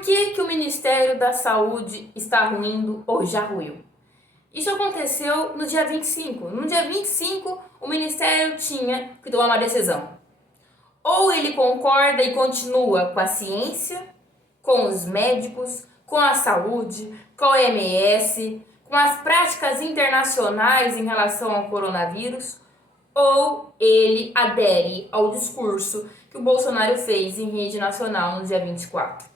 Por que o Ministério da Saúde está ruindo ou já ruiu? Isso aconteceu no dia 25. No dia 25, o Ministério tinha que tomar uma decisão. Ou ele concorda e continua com a ciência, com os médicos, com a saúde, com a OMS, com as práticas internacionais em relação ao coronavírus, ou ele adere ao discurso que o Bolsonaro fez em rede nacional no dia 24.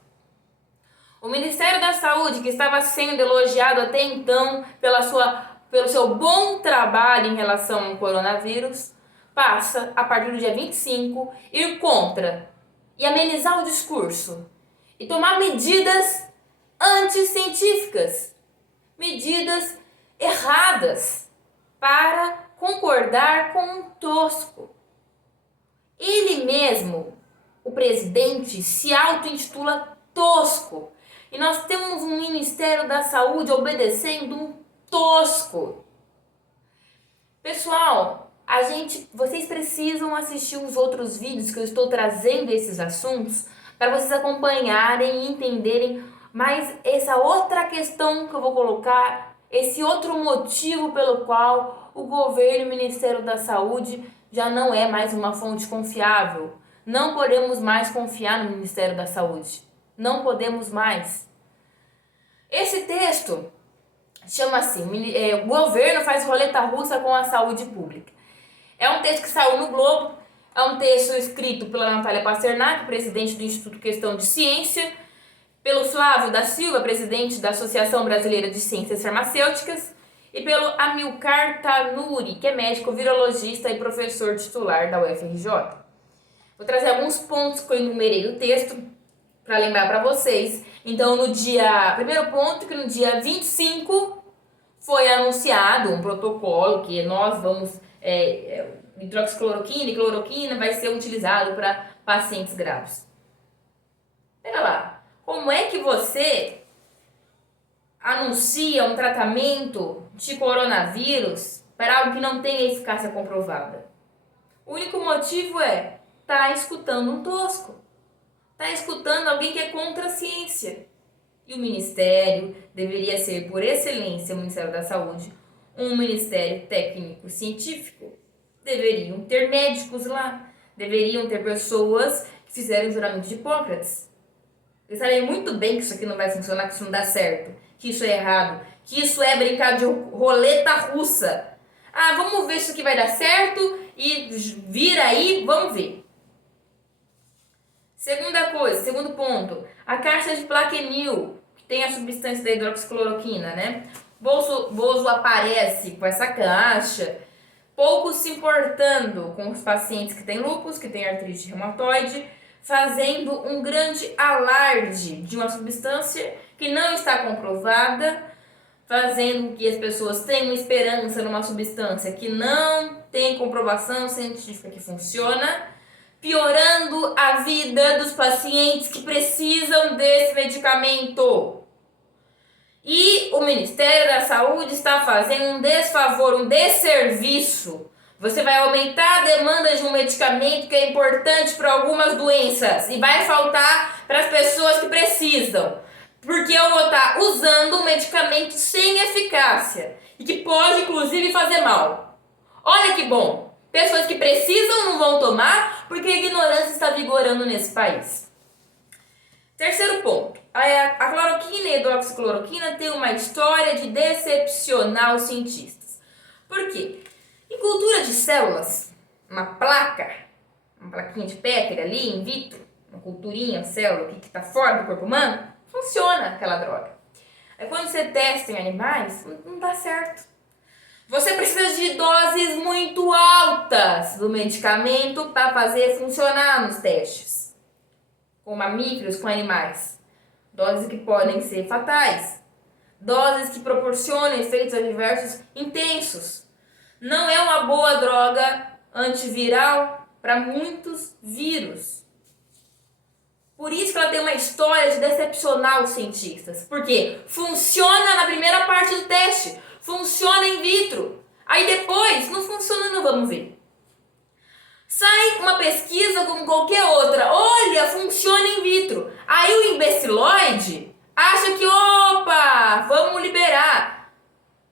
O Ministério da Saúde, que estava sendo elogiado até então pelo seu bom trabalho em relação ao coronavírus, passa, a partir do dia 25, ir contra e amenizar o discurso e tomar medidas anticientíficas, medidas erradas, para concordar com um tosco. Ele mesmo, o presidente, se auto-intitula tosco. E nós temos um Ministério da Saúde obedecendo um tosco. Pessoal, vocês precisam assistir os outros vídeos que eu estou trazendo esses assuntos para vocês acompanharem e entenderem mais essa outra questão que eu vou colocar, esse outro motivo pelo qual o governo e o Ministério da Saúde já não é mais uma fonte confiável. Não podemos mais confiar no Ministério da Saúde. Não podemos mais. Esse texto chama assim, o governo faz roleta russa com a saúde pública. É um texto que saiu no Globo, é um texto escrito pela Natália Pasternak, presidente do Instituto Questão de Ciência, pelo Flávio da Silva, presidente da Associação Brasileira de Ciências Farmacêuticas, e pelo Amilcar Tanuri, que é médico virologista e professor titular da UFRJ. Vou trazer alguns pontos que eu enumerei no texto para lembrar para vocês. Então, primeiro ponto, que no dia 25 foi anunciado um protocolo que nós vamos, hidroxicloroquina e cloroquina vai ser utilizado para pacientes graves. Pera lá, como é que você anuncia um tratamento de coronavírus para algo que não tem eficácia comprovada? O único motivo é tá escutando um tosco. Está escutando alguém que é contra a ciência. E o Ministério deveria ser, por excelência, o Ministério da Saúde, um Ministério técnico-científico. Deveriam ter médicos lá, deveriam ter pessoas que fizeram o juramento de Hipócrates. Eles sabem muito bem que isso aqui não vai funcionar, que isso não dá certo, que isso é errado, que isso é brincar de roleta russa. Ah, vamos ver se isso aqui vai dar certo e vira aí, vamos ver. Segundo ponto, a caixa de Plaquenil, que tem a substância da hidroxicloroquina, né? Bozo aparece com essa caixa, pouco se importando com os pacientes que têm lúpus, que têm artrite reumatoide, fazendo um grande alarde de uma substância que não está comprovada, fazendo com que as pessoas tenham esperança numa substância que não tem comprovação científica que funciona, piorando a vida dos pacientes que precisam desse medicamento. E o Ministério da Saúde está fazendo um desfavor, um desserviço. Você vai aumentar a demanda de um medicamento que é importante para algumas doenças e vai faltar para as pessoas que precisam. Porque eu vou estar usando um medicamento sem eficácia e que pode, inclusive, fazer mal. Olha que bom! Pessoas que precisam não vão tomar porque a ignorância está vigorando nesse país. Terceiro ponto. A cloroquina e a hidroxicloroquina tem uma história de decepcionar os cientistas. Por quê? Em cultura de células, uma plaquinha de Petri ali, in vitro, uma culturinha, uma célula que está fora do corpo humano, funciona aquela droga. Aí quando você testa em animais, não dá certo. Você precisa de doses muito altas do medicamento para fazer funcionar nos testes. Com mamíferos, com animais. Doses que podem ser fatais. Doses que proporcionam efeitos adversos intensos. Não é uma boa droga antiviral para muitos vírus. Por isso que ela tem uma história de decepcionar os cientistas. Porque funciona na primeira parte do teste. Funciona in vitro. Aí depois, não funciona, não vamos ver. Sai uma pesquisa como qualquer outra. Olha, funciona in vitro. Aí o imbecilóide acha que, opa, vamos liberar.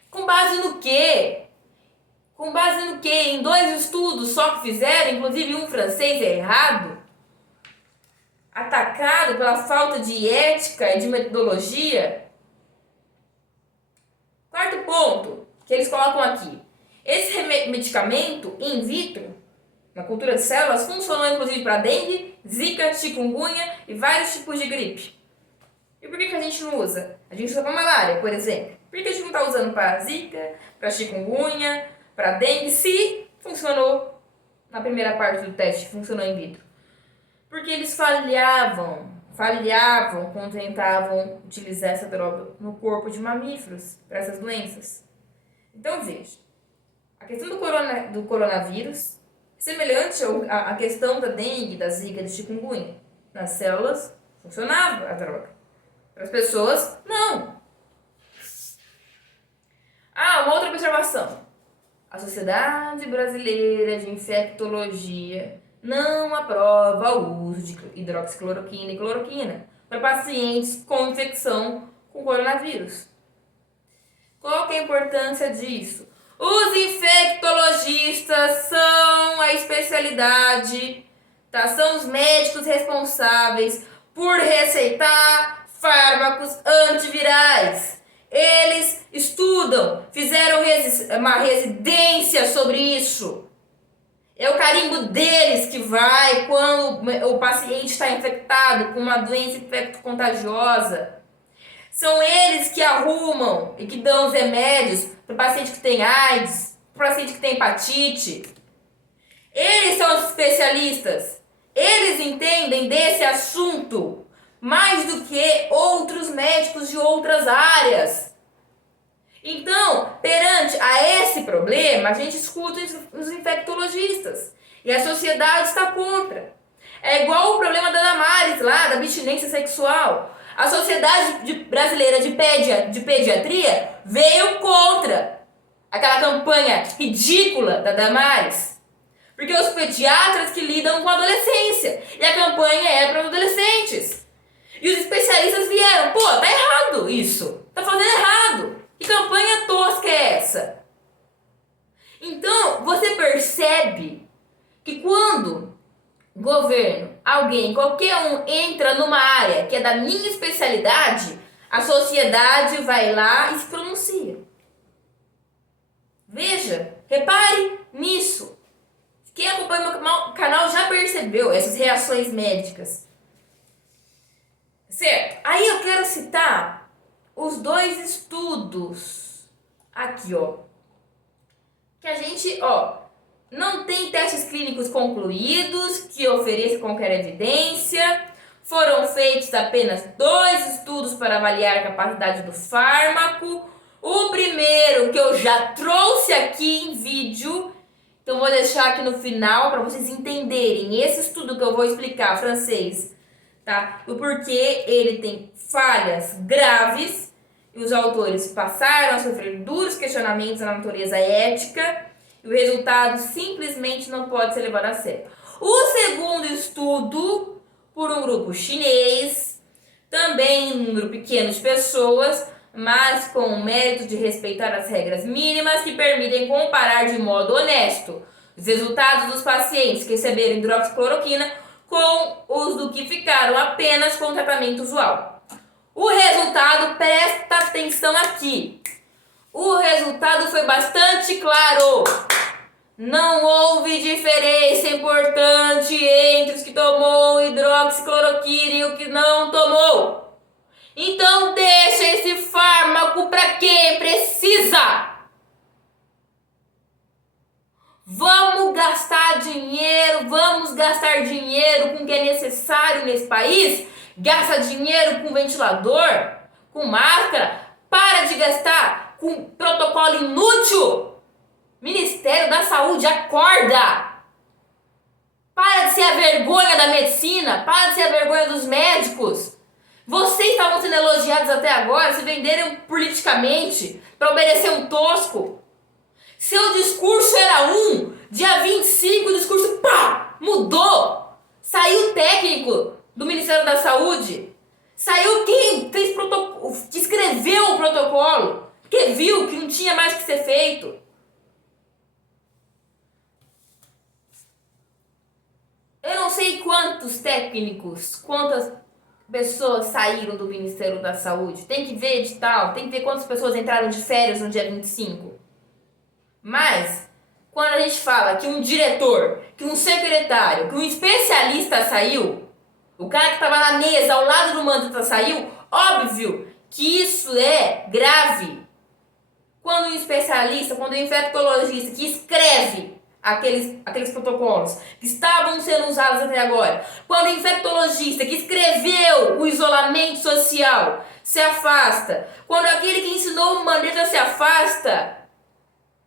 Com base no quê? Com base no quê? Em 2 estudos só que fizeram, inclusive um francês errado, atacado pela falta de ética e de metodologia. Quarto ponto que eles colocam aqui. Esse medicamento in vitro, na cultura de células, funcionou inclusive para dengue, zika, chikungunya e vários tipos de gripe. E por que a gente não usa? A gente usa para malária, por exemplo. Por que a gente não está usando para zika, para chikungunya, para dengue, se funcionou na primeira parte do teste, funcionou in vitro? Porque eles falhavam quando tentavam utilizar essa droga no corpo de mamíferos para essas doenças. Então veja, a questão do coronavírus, semelhante à questão da dengue, da zika, do chikungunya, nas células funcionava a droga. Para as pessoas, não. Uma outra observação. A Sociedade Brasileira de Infectologia não aprova o uso de hidroxicloroquina e cloroquina para pacientes com infecção com coronavírus. Qual que é a importância disso? Os infectologistas são a especialidade, tá? São os médicos responsáveis por receitar fármacos antivirais. Eles estudam, fizeram uma residência sobre isso. É o carimbo deles que vai quando o paciente está infectado com uma doença infecto-contagiosa. São eles que arrumam e que dão os remédios para o paciente que tem AIDS, para o paciente que tem hepatite. Eles são os especialistas. Eles entendem desse assunto mais do que outros médicos de outras áreas. Então, perante a esse problema, a gente escuta os infectologistas. E a sociedade está contra. É igual o problema da Damares lá, da abstinência sexual. A Sociedade Brasileira de Pediatria veio contra aquela campanha ridícula da Damares. Porque os pediatras que lidam com a adolescência. E a campanha é para adolescentes. E os especialistas vieram, tá errado isso. Tá fazendo errado. Que campanha tosca é essa? Então, você percebe que quando governo, alguém, qualquer um entra numa área que é da minha especialidade, a sociedade vai lá e se pronuncia. Veja, repare nisso. Quem acompanha meu canal já percebeu essas reações médicas. Certo? Aí eu quero citar os 2 estudos aqui, que a gente, não tem testes clínicos concluídos que ofereçam qualquer evidência. Foram feitos apenas 2 estudos para avaliar a capacidade do fármaco. O primeiro que eu já trouxe aqui em vídeo, então vou deixar aqui no final para vocês entenderem esse estudo que eu vou explicar francês, tá? O porquê ele tem falhas graves e os autores passaram a sofrer duros questionamentos na natureza ética. E o resultado simplesmente não pode ser levado a sério. O segundo estudo, por um grupo chinês, também um número pequeno de pessoas, mas com o mérito de respeitar as regras mínimas que permitem comparar de modo honesto os resultados dos pacientes que receberam hidroxicloroquina com os do que ficaram apenas com o tratamento usual. O resultado, presta atenção aqui. O resultado foi bastante claro. Não houve diferença importante entre os que tomou hidroxicloroquina e o que não tomou. Então deixa esse fármaco para quem precisa. Vamos gastar dinheiro com o que é necessário nesse país. Gasta dinheiro com ventilador, com máscara. Para de gastar com protocolo inútil. Ministério da Saúde, acorda! Para de ser a vergonha da medicina, para de ser a vergonha dos médicos. Vocês estavam sendo elogiados até agora, se venderam politicamente para obedecer um tosco. Seu discurso era dia 25 o discurso, pá, mudou. Saiu o técnico do Ministério da Saúde. Saiu quem fez que escreveu o protocolo, que viu que não tinha mais que ser feito. Eu não sei quantos técnicos, quantas pessoas saíram do Ministério da Saúde. Tem que ver edital, tem que ver quantas pessoas entraram de férias no dia 25. Mas, quando a gente fala que um diretor, que um secretário, que um especialista saiu, o cara que estava na mesa ao lado do mandata saiu, óbvio que isso é grave. Quando um especialista, quando um infectologista que escreve aqueles protocolos que estavam sendo usados até agora, quando o infectologista que escreveu o isolamento social se afasta, quando aquele que ensinou o mandata se afasta,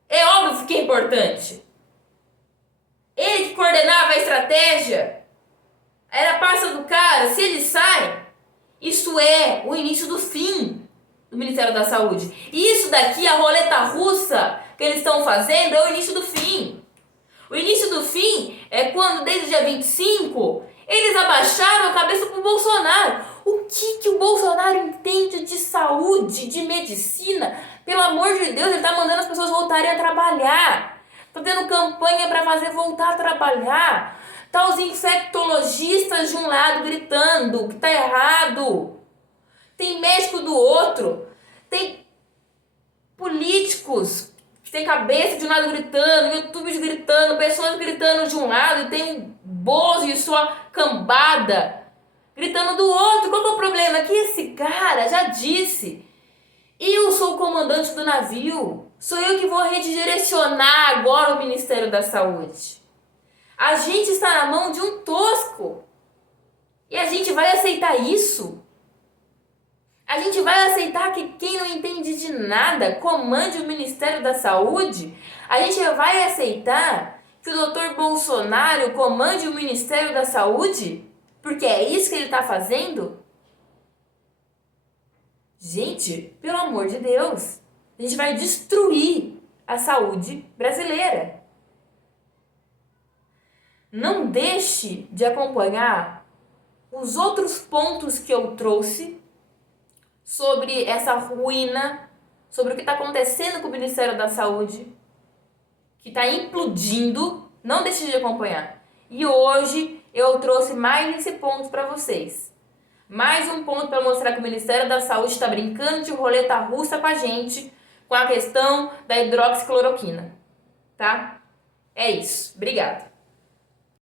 é óbvio que é importante. Ele que coordenava a estratégia, era a pasta do cara, se ele sai, isso é o início do fim do Ministério da Saúde. E isso daqui, a roleta russa que eles estão fazendo, é o início do fim. O início do fim é quando, desde o dia 25, eles abaixaram a cabeça pro Bolsonaro. O que o Bolsonaro entende de saúde, de medicina? Pelo amor de Deus, ele tá mandando as pessoas voltarem a trabalhar. Tá tendo campanha para fazer voltar a trabalhar. Tá os infectologistas de um lado gritando que tá errado. Tem médico do outro. Tem políticos que tem cabeça de um lado gritando, youtubers gritando, pessoas gritando de um lado, e tem o Bozo e sua cambada gritando do outro. Qual que é o problema? Que esse cara já disse: eu sou o comandante do navio, sou eu que vou redirecionar agora o Ministério da Saúde. A gente está na mão de um tosco. E a gente vai aceitar isso? A gente vai aceitar que quem não entende de nada comande o Ministério da Saúde? A gente vai aceitar que o Dr. Bolsonaro comande o Ministério da Saúde? Porque é isso que ele está fazendo? Gente, pelo amor de Deus, a gente vai destruir a saúde brasileira. Não deixe de acompanhar os outros pontos que eu trouxe sobre essa ruína, sobre o que está acontecendo com o Ministério da Saúde, que está implodindo. Não deixe de acompanhar. E hoje eu trouxe mais esse ponto para vocês. Mais um ponto para mostrar que o Ministério da Saúde está brincando de roleta russa com a gente, com a questão da hidroxicloroquina. Tá? É isso. Obrigada.